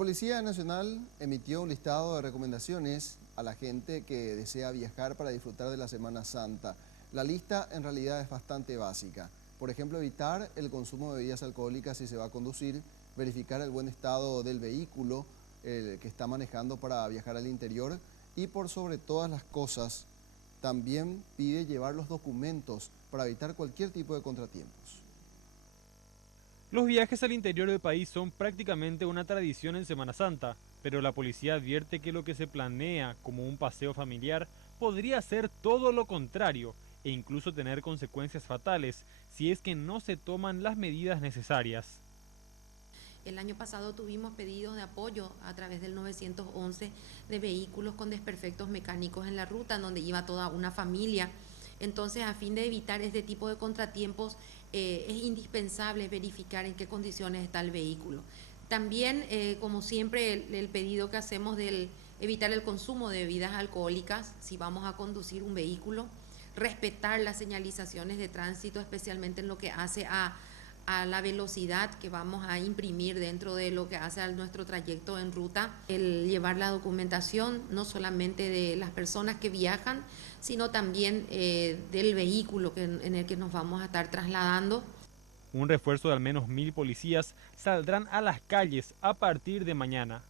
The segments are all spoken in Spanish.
Policía Nacional emitió un listado de recomendaciones a la gente que desea viajar para disfrutar de la Semana Santa. La lista en realidad es bastante básica. Por ejemplo, evitar el consumo de bebidas alcohólicas si se va a conducir, verificar el buen estado del vehículo que está manejando para viajar al interior y por sobre todas las cosas, también pide llevar los documentos para evitar cualquier tipo de contratiempos. Los viajes al interior del país son prácticamente una tradición en Semana Santa, pero la policía advierte que lo que se planea como un paseo familiar podría ser todo lo contrario e incluso tener consecuencias fatales si es que no se toman las medidas necesarias. El año pasado tuvimos pedidos de apoyo a través del 911 de vehículos con desperfectos mecánicos en la ruta, en donde iba toda una familia. Entonces, a fin de evitar este tipo de contratiempos, es indispensable verificar en qué condiciones está el vehículo. También, como siempre, el pedido que hacemos de evitar el consumo de bebidas alcohólicas si vamos a conducir un vehículo, respetar las señalizaciones de tránsito, especialmente en lo que hace a la velocidad que vamos a imprimir dentro de lo que hace a nuestro trayecto en ruta, el llevar la documentación no solamente de las personas que viajan, sino también del vehículo en el que nos vamos a estar trasladando. Un refuerzo de al menos 1000 policías saldrán a las calles a partir de mañana.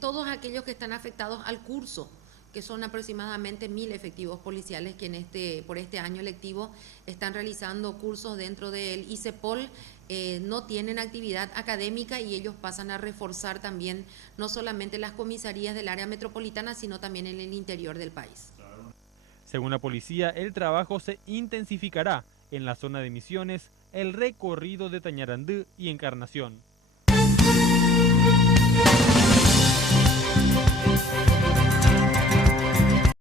Todos aquellos que están afectados al curso, que son aproximadamente 1000 efectivos policiales que por este año lectivo están realizando cursos dentro del ICEPOL, no tienen actividad académica y ellos pasan a reforzar también no solamente las comisarías del área metropolitana, sino también en el interior del país. Según la policía, el trabajo se intensificará en la zona de Misiones, el recorrido de Tañarandú y Encarnación.